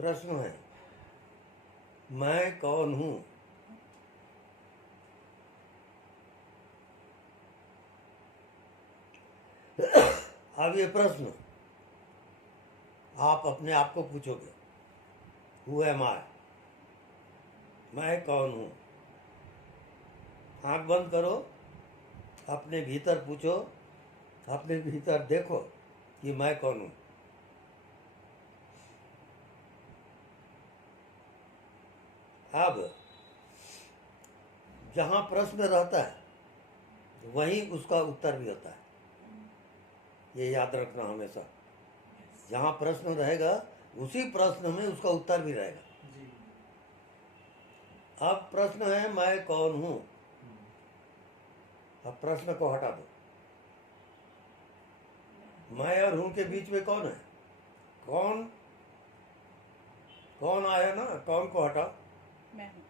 प्रश्न है, मैं कौन हूं? अब ये प्रश्न आप अपने आप को पूछोगे, हु एम आई, मैं कौन हूं? आंख बंद करो, अपने भीतर पूछो, अपने भीतर देखो कि मैं कौन हूं। अब जहां प्रश्न रहता है वहीं उसका उत्तर भी होता है, ये याद रखना हमेशा। जहां प्रश्न रहेगा उसी प्रश्न में उसका उत्तर भी रहेगा। अब प्रश्न है, मैं कौन हूं? अब प्रश्न को हटा दो, मैं और हूं के बीच में कौन है? कौन कौन आया ना, कौन को हटाओ। मैं हूँ।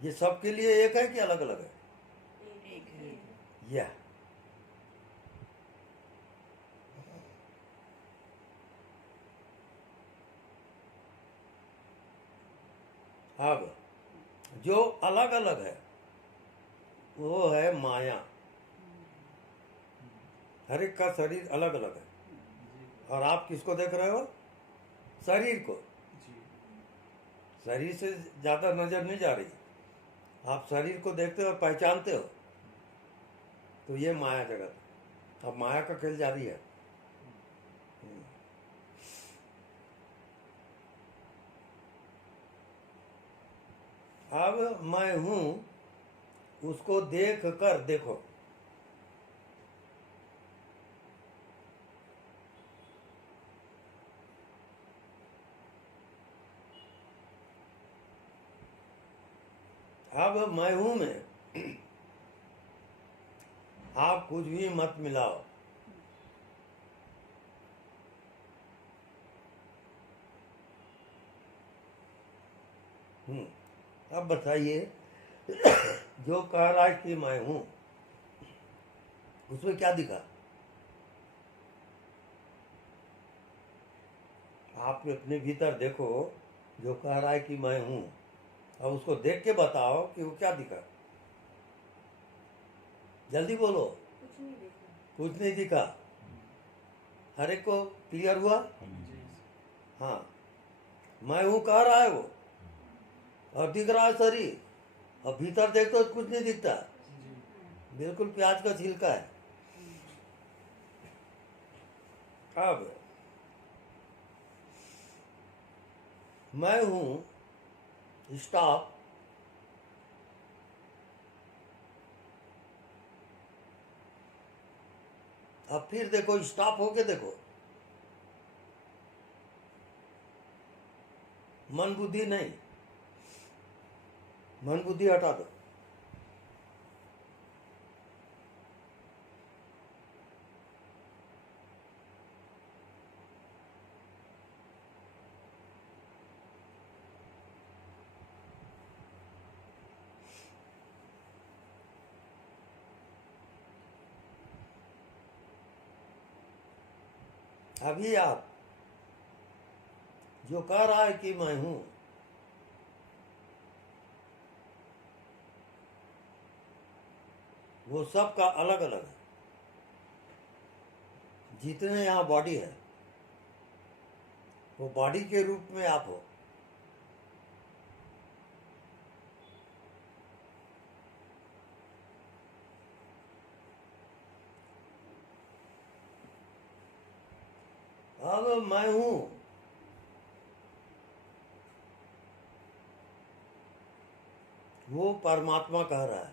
ये सबके लिए एक है कि अलग अलग है? एक है। या अब जो अलग अलग है वो है माया। हर एक का शरीर अलग अलग है, और आप किसको देख रहे हो? शरीर को। शरीर से ज्यादा नजर नहीं जा रही, आप शरीर को देखते हो और पहचानते हो, तो ये माया जगत। अब माया का खेल जारी है। अब मैं हूं, उसको देख कर देखो। अब मैं हूं में आप कुछ भी मत मिलाओ। अब बताइए, जो कह रहा है कि मैं हूं, उसमें क्या दिखा? आप अपने भीतर देखो, जो कह रहा है कि मैं हूं, और उसको देख के बताओ कि वो क्या दिखा। जल्दी बोलो। कुछ नहीं देखा। कुछ नहीं दिखा। हर एक को क्लियर हुआ? हाँ, मैं हूं कह रहा है वो, और दिख रहा है शरीर, और भीतर देखते तो कुछ नहीं दिखता, बिल्कुल प्याज का छिलका है। अब मैं हूं स्टॉप, अब फिर देखो, स्टॉप होके देखो, मन बुद्धि नहीं, मन बुद्धि हटा दो। अभी आप जो कह रहा है कि मैं हूं, वो सब का अलग अलग है। जितने यहां बॉडी है, वो बॉडी के रूप में आप हो। अब मैं हूं, वो परमात्मा कह रहा है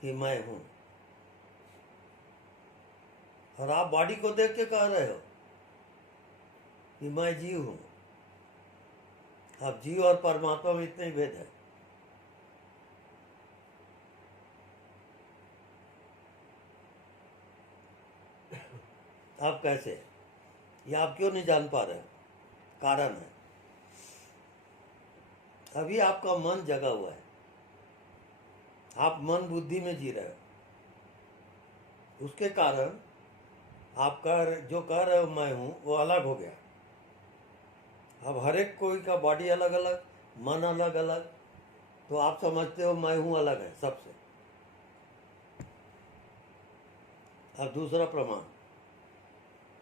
कि मैं हूं, और आप बॉडी को देख के कह रहे हो कि मैं जीव हूं। अब जीव और परमात्मा में इतने ही भेद है। अब कैसे? ये आप क्यों नहीं जान पा रहे हो? कारण है, अभी आपका मन जगा हुआ है, आप मन बुद्धि में जी रहे हो। उसके कारण आप जो कह रहे हो मैं हूं, वो अलग हो गया। अब हर एक कोई का बॉडी अलग अलग, मन अलग अलग, तो आप समझते हो मैं हूं अलग है सबसे। अब दूसरा प्रमाण,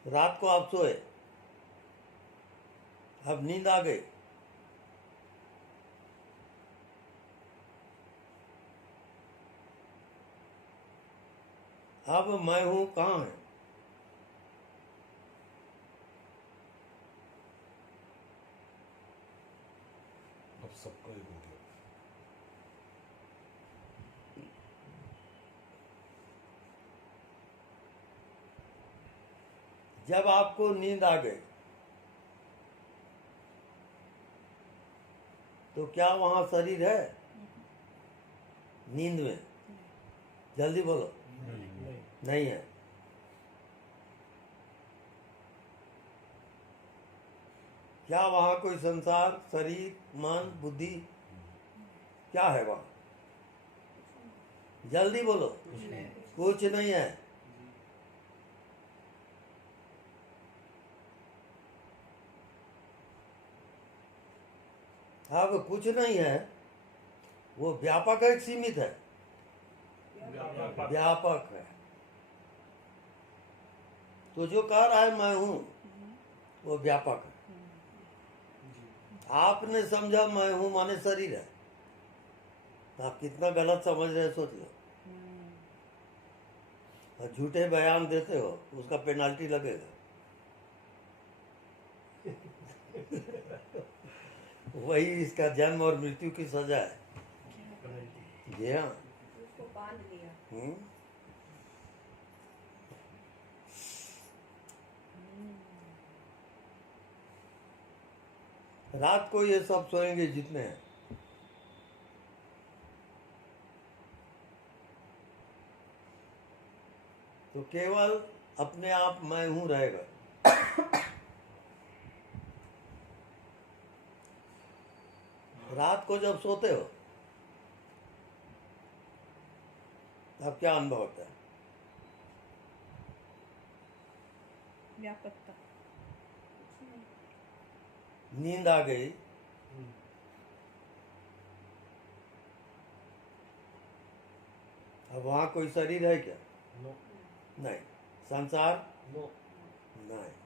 रात को आप सोए, अब नींद आ गई, अब मैं हूं कहाँ है? अब सबका एक हो गया। जब आपको नींद आ गई तो क्या वहां शरीर है नींद में? जल्दी बोलो। नहीं है। क्या वहां कोई संसार, शरीर, मन, बुद्धि, क्या है वहां? जल्दी बोलो। कुछ नहीं है। अब कुछ नहीं है, वो व्यापक है कि सीमित है? व्यापक है। तो जो कह रहा है मैं हूं, वो व्यापक है। आपने समझा मैं हूं माने शरीर है, तो आप कितना गलत समझ रहे सोच लो। और झूठे बयान देते हो, उसका पेनाल्टी लगेगा। वही इसका जन्म और मृत्यु की सजा है। जी हाँ। उसको बांध लिया। रात को ये सब सोएंगे जितने हैं, तो केवल अपने आप मैं हूं रहेगा। रात को जब सोते हो तब क्या अनुभव होता है? व्यापकता। नींद आ गई, अब वहां कोई शरीर है क्या? नो। नहीं। संसार? नो। नहीं।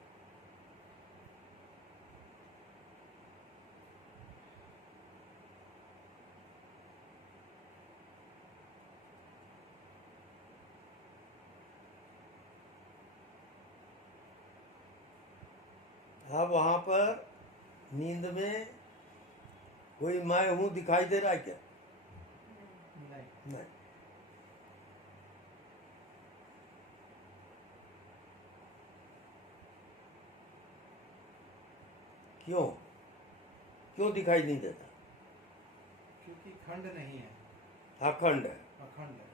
अब वहां पर नींद में कोई मैं हूं दिखाई दे रहा है क्या? नहीं। क्यों? क्यों दिखाई नहीं देता? क्योंकि खंड नहीं है, अखंड है। अखंड है।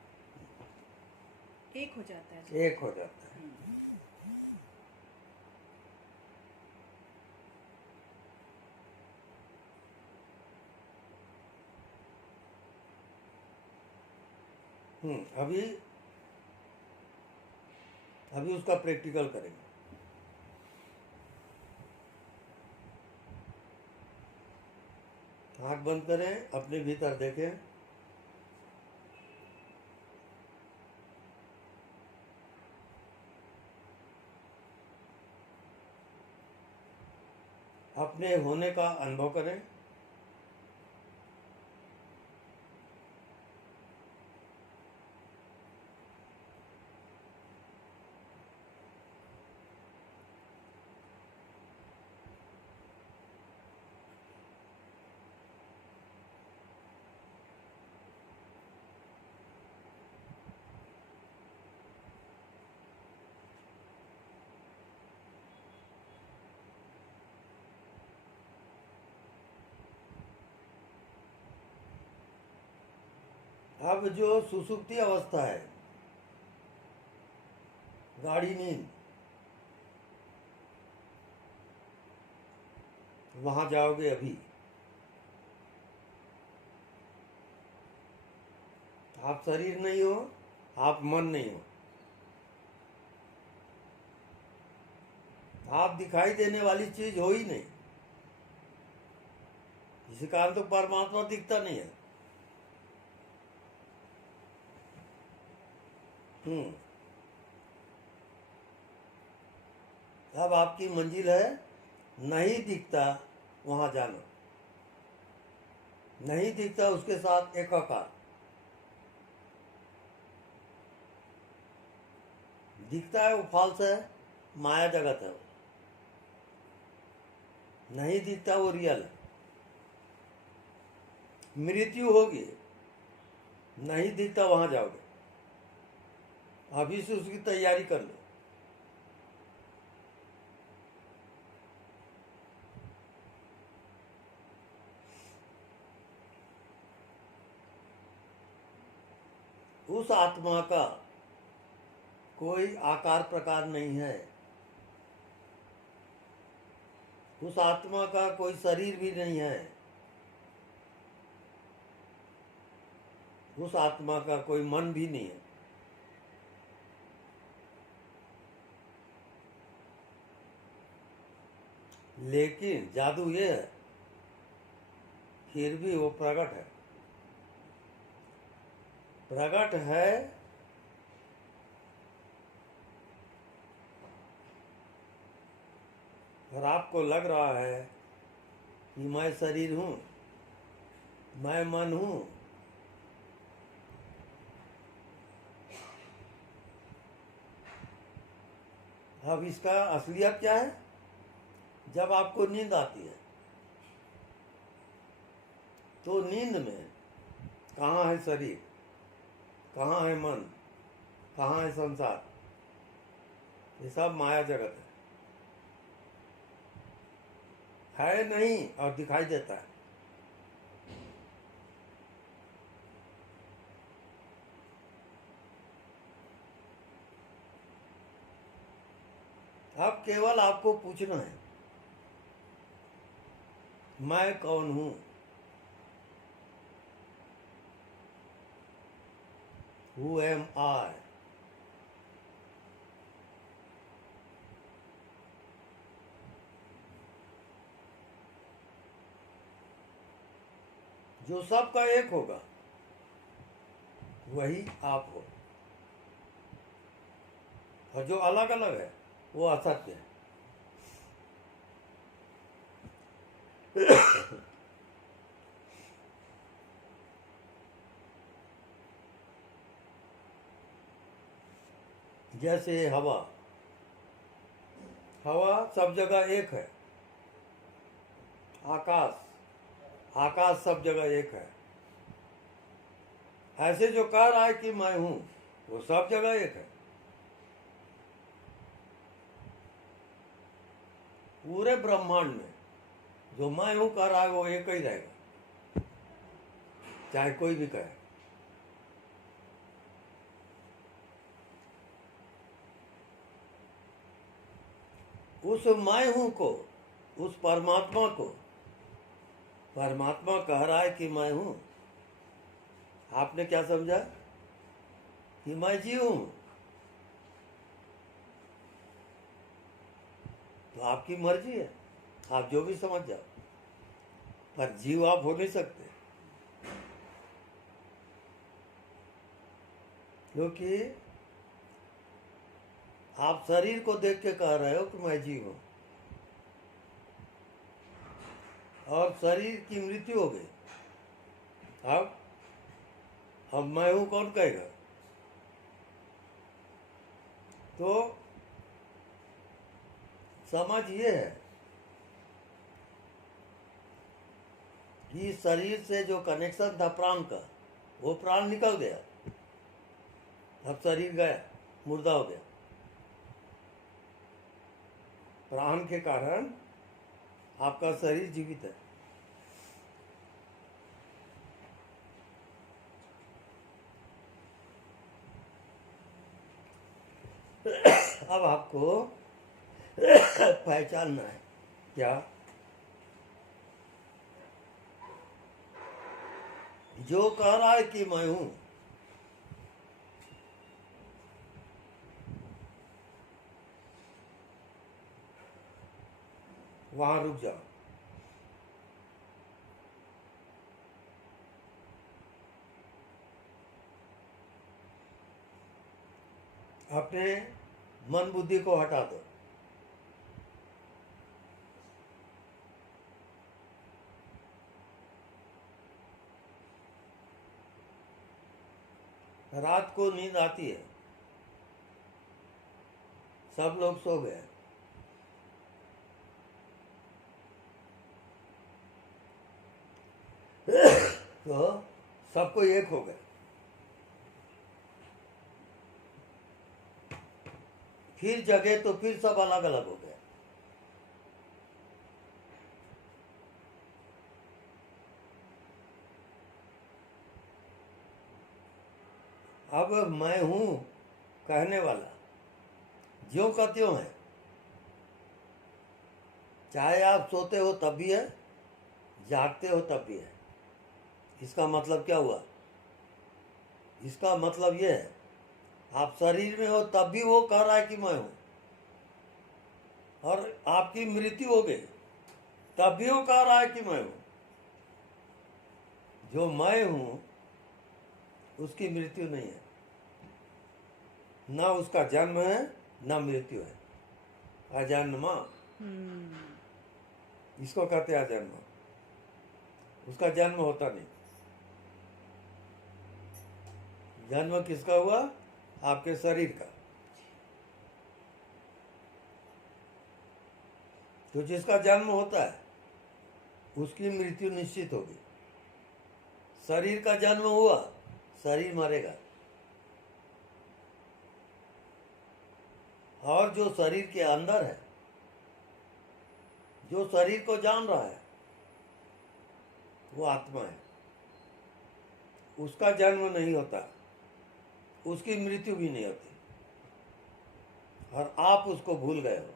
एक हो जाता है। एक हो जाता है। अभी अभी उसका प्रैक्टिकल करेंगे। आंख बंद करें, अपने भीतर देखें। अपने होने का अनुभव करें। अब जो सुसुप्ति अवस्था है, गाढ़ी नींद, वहां जाओगे अभी। आप शरीर नहीं हो, आप मन नहीं हो, आप दिखाई देने वाली चीज हो ही नहीं। इसी कारण तो परमात्मा दिखता नहीं है। अब आपकी मंजिल है नहीं दिखता वहां जाना, नहीं दिखता उसके साथ एकाकार। दिखता है वो फॉल्स है, माया जगत है वो। नहीं दिखता वो रियल है। मृत्यु होगी, नहीं दिखता वहां जाओगे, अभी से उसकी तैयारी कर लो। उस आत्मा का कोई आकार प्रकार नहीं है, उस आत्मा का कोई शरीर भी नहीं है, उस आत्मा का कोई मन भी नहीं है। लेकिन जादू ये है, फिर भी वो प्रकट है। प्रकट है और आपको लग रहा है कि मैं शरीर हूं, मैं मन हूं, अब इसका असलियत क्या है? जब आपको नींद आती है तो नींद में कहाँ है शरीर, कहाँ है मन, कहाँ है संसार? ये सब माया जगत है नहीं और दिखाई देता है। अब केवल आपको पूछना है मैं कौन हूं? Who am I? जो सबका एक होगा वही आप हो, और जो अलग अलग है वो असत्य है। जैसे हवा, हवा सब जगह एक है। आकाश, आकाश सब जगह एक है। ऐसे जो कह रहा है कि मैं हूं, वो सब जगह एक है। पूरे ब्रह्मांड में जो मैं हूं कह रहा है वो एक ही रहेगा, चाहे कोई भी कहे। उस मैं हूं को, उस परमात्मा को, परमात्मा कह रहा है कि मैं हूं। आपने क्या समझा कि मैं जीव हूं? तो आपकी मर्जी है, आप जो भी समझ जाओ, पर जीव आप हो नहीं सकते, क्योंकि आप शरीर को देख के कह रहे हो कि मैं जीव हूं, और शरीर की मृत्यु हो गई। अब मैं हूं कौन कहेगा? तो समझ ये है कि शरीर से जो कनेक्शन था प्राण का, वो प्राण निकल गया, अब शरीर गया, मुर्दा हो गया। प्राण के कारण आपका शरीर जीवित है। अब आपको पहचानना है क्या? जो कह रहा है कि मैं हूं, वहां रुक जाओ। अपने मन बुद्धि को हटा दो। रात को नींद आती है, सब लोग सो गए, तो सबको एक हो गए। फिर जगे तो फिर सब अलग अलग हो गए। अब मैं हूं कहने वाला ज्यों का त्यों है, चाहे आप सोते हो तब भी है, जागते हो तब भी है। इसका मतलब क्या हुआ? इसका मतलब यह है, आप शरीर में हो तब भी वो कह रहा है कि मैं हूं, और आपकी मृत्यु हो गई तब भी वो कह रहा है कि मैं हूं। जो मैं हूं उसकी मृत्यु नहीं है, ना उसका जन्म है ना मृत्यु है। अजन्मा, इसको कहते हैं अजन्म। उसका जन्म होता नहीं। जन्म किसका हुआ? आपके शरीर का। तो जिसका जन्म होता है उसकी मृत्यु निश्चित होगी। शरीर का जन्म हुआ, शरीर मरेगा। और जो शरीर के अंदर है, जो शरीर को जान रहा है, वो आत्मा है। उसका जन्म नहीं होता, उसकी मृत्यु भी नहीं होती, और आप उसको भूल गए हो।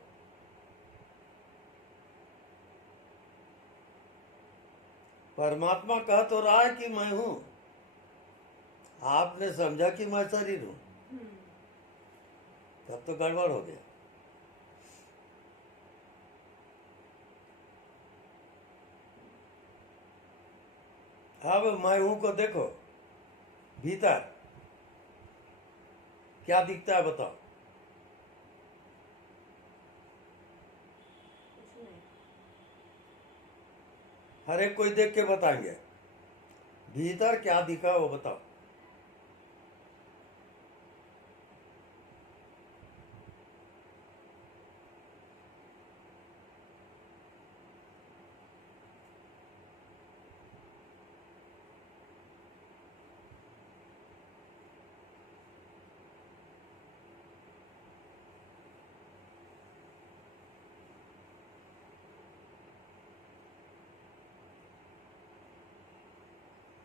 परमात्मा कह तो रहा है कि मैं हूं, आपने समझा कि मैं शरीर हूं, तब तो गड़बड़ हो गया। अब मैं हूं को देखो, भीतर क्या दिखता है बताओ? कुछ नहीं। हर एक कोई देख के बताएंगे, भीतर क्या दिखा वो बताओ।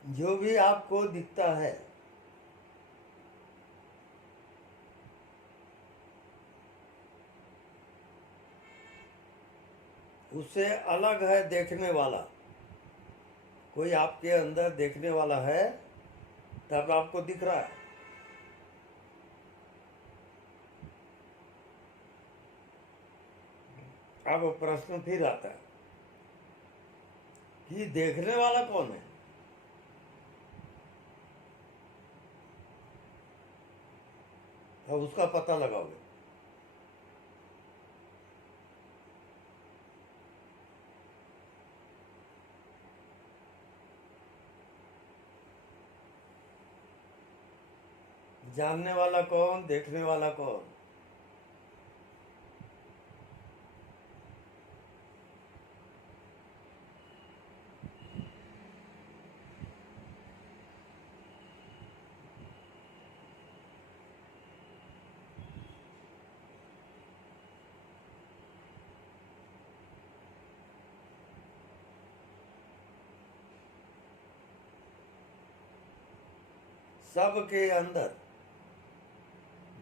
जो भी आपको दिखता है उससे अलग है देखने वाला। कोई आपके अंदर देखने वाला है, तब आपको दिख रहा है। अब प्रश्न फिर आता है कि देखने वाला कौन है? अब उसका पता लगाओगे। जानने वाला कौन, देखने वाला कौन? सबके अंदर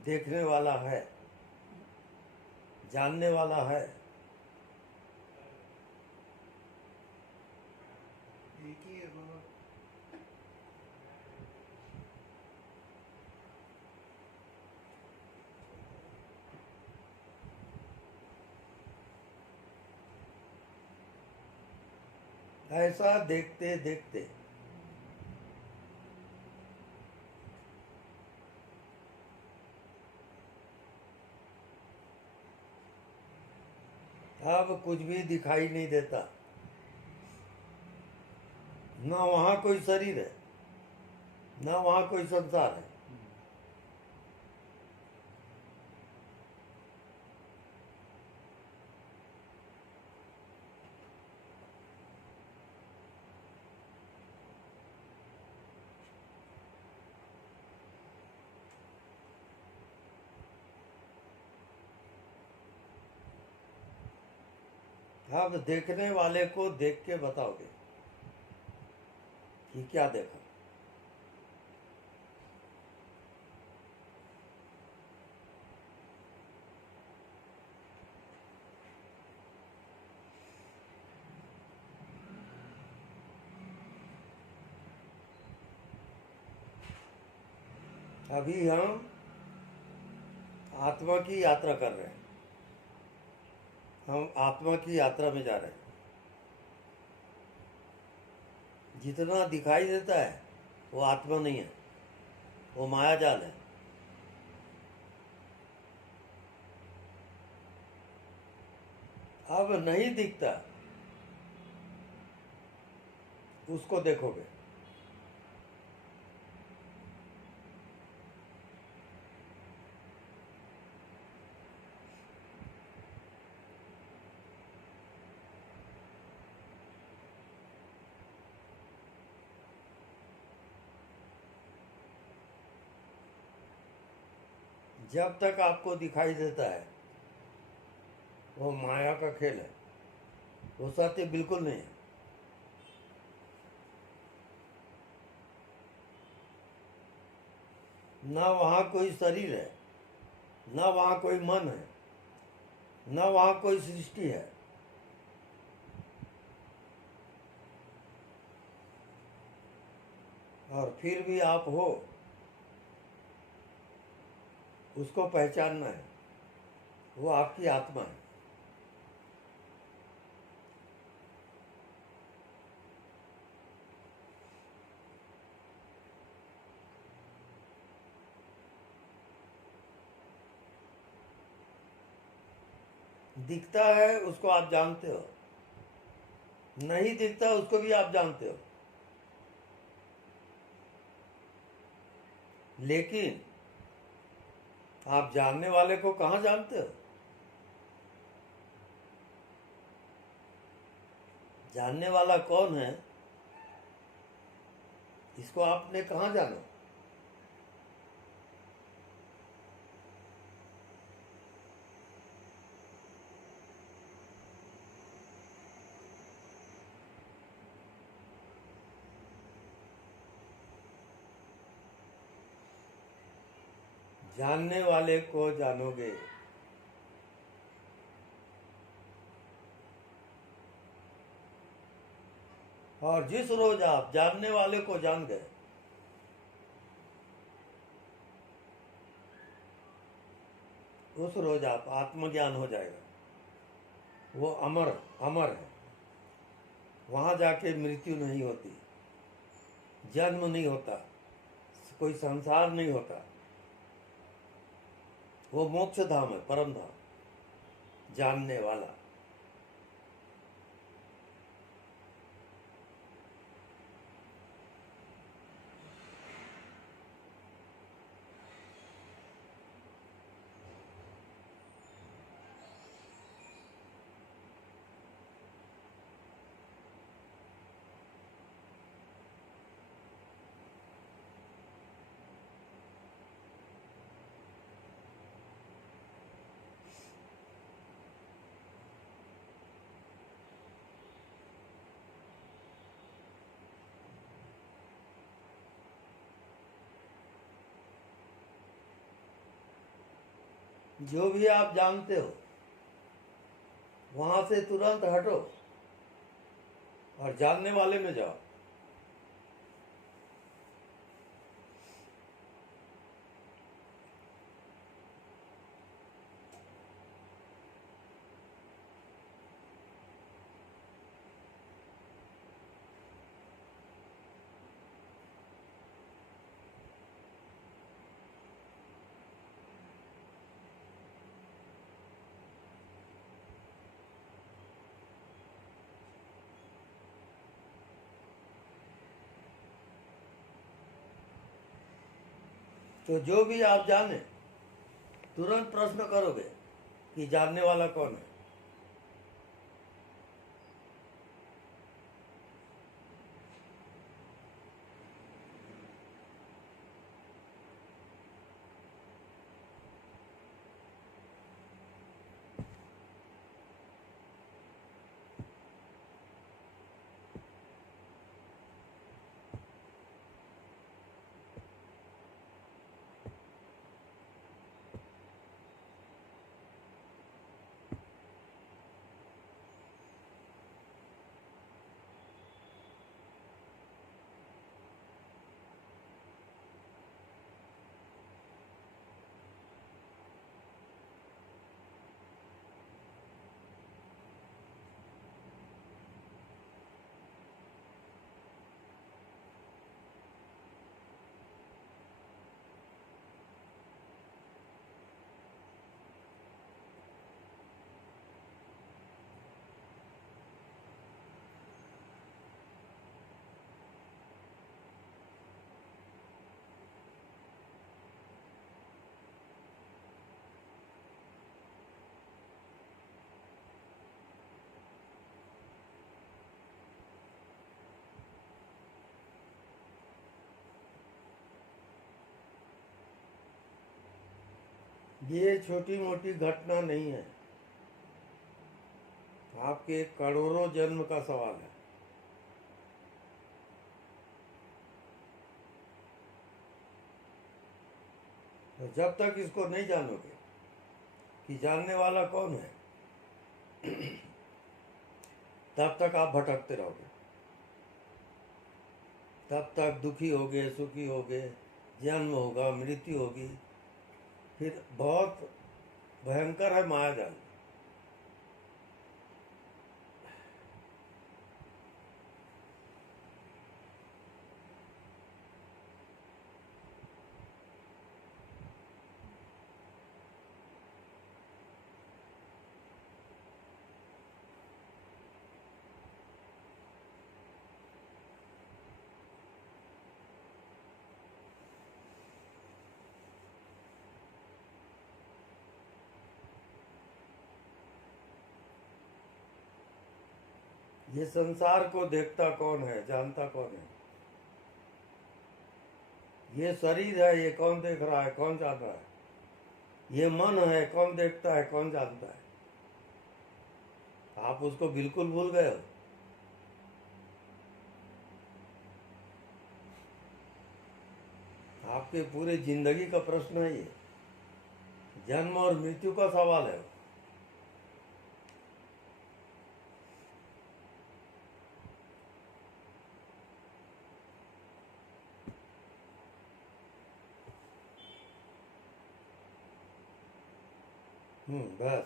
देखने वाला है, जानने वाला है। एक ही है बाबा। ऐसा देखते देखते अब कुछ भी दिखाई नहीं देता, ना वहां कोई शरीर है, ना वहां कोई संसार है। अब देखने वाले को देख के बताओगे कि क्या देखा। अभी हम आत्मा की यात्रा कर रहे हैं, हम आत्मा की यात्रा में जा रहे हैं। जितना दिखाई देता है वो आत्मा नहीं है, वो मायाजाल है। अब नहीं दिखता, उसको देखोगे। जब तक आपको दिखाई देता है वो माया का खेल है, वो सत्य बिल्कुल नहीं है। ना वहां कोई शरीर है, ना वहां कोई मन है, ना वहां कोई सृष्टि है। और फिर भी आप हो, उसको पहचानना है, वो आपकी आत्मा है। दिखता है उसको आप जानते हो, नहीं दिखता उसको भी आप जानते हो, लेकिन आप जानने वाले को कहाँ जानते हो? जानने वाला कौन है, इसको आपने कहाँ जाना? जानने वाले को जानोगे। और जिस रोज आप जानने वाले को जान गए, उस रोज आप आत्मज्ञान हो जाएगा। वो अमर अमर है, वहां जाके मृत्यु नहीं होती, जन्म नहीं होता, कोई संसार नहीं होता। वो मोक्ष धाम है, परम धाम। जानने वाला जो भी आप जानते हो वहां से तुरंत हटो और जानने वाले में जाओ। तो जो भी आप जाने तुरंत प्रश्न करोगे कि जानने वाला कौन है। ये छोटी मोटी घटना नहीं है, आपके करोड़ों जन्म का सवाल है। तो जब तक इसको नहीं जानोगे कि जानने वाला कौन है, तब तक आप भटकते रहोगे, तब तक दुखी होगे, सुखी होगे, जन्म होगा, मृत्यु होगी, फिर बहुत भयंकर है मायाजाल। ये संसार को देखता कौन है, जानता कौन है? ये शरीर है, ये कौन देख रहा है, कौन जान रहा है? ये मन है, कौन देखता है, कौन जानता है? आप उसको बिल्कुल भूल गए हो। आपके पूरे जिंदगी का प्रश्न है ये, जन्म और मृत्यु का सवाल है। बस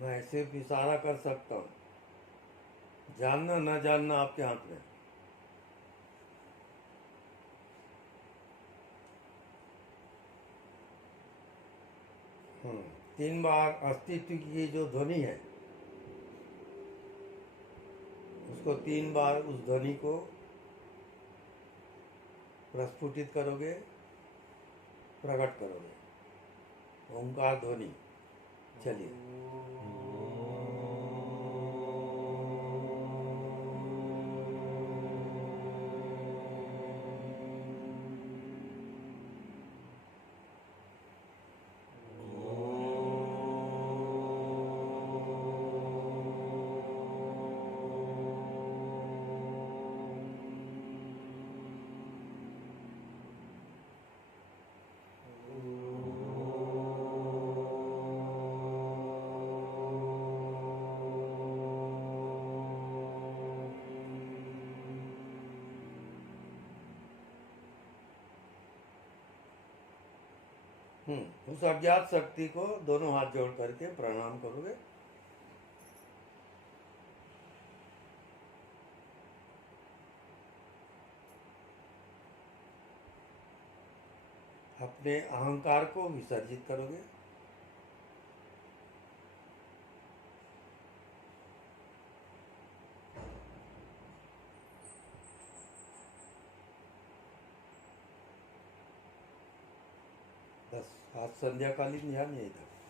मैं सिर्फ इशारा कर सकता हूँ, जानना न जानना आपके हाथ में। 3 बार अस्तित्व की जो ध्वनि है, उसको 3 बार उस ध्वनि को प्रस्फुटित करोगे, प्रकट करोगे। ओंकार ध्वनि। चलिए। उस अज्ञात शक्ति को दोनों हाथ जोड़ करके प्रणाम करोगे। अपने अहंकार को विसर्जित करोगे। आज संध्याकालीन या नहीं इधर